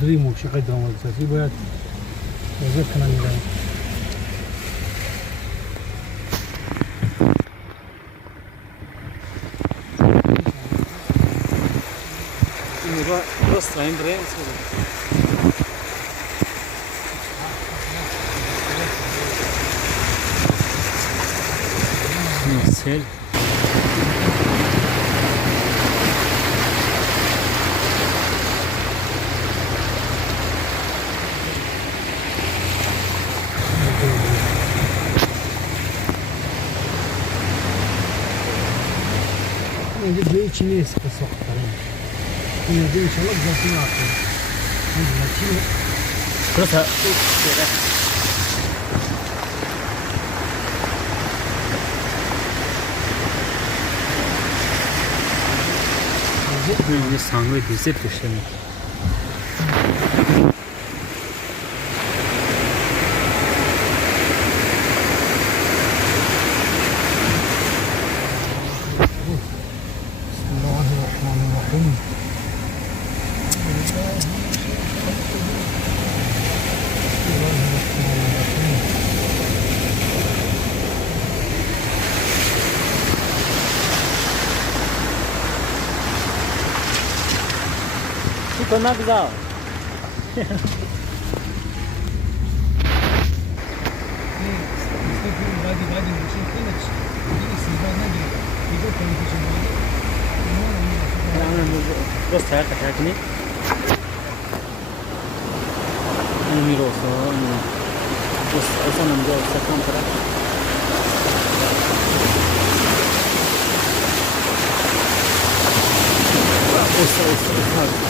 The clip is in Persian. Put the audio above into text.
درې موسیقي درامات اساسي باید وظیفه کنه میدن Просто Андрей. Цель. اینجا دوی چی نیست که ساخت کنیم این دوی انشاءالله بزرگی نکنیم اینجا چی Просто bir sangre dizi düşeni. Bismillahirrahmanirrahim. To nagzał. Просто так не. Не миросо. Просто нам делать сакам пора. Ось.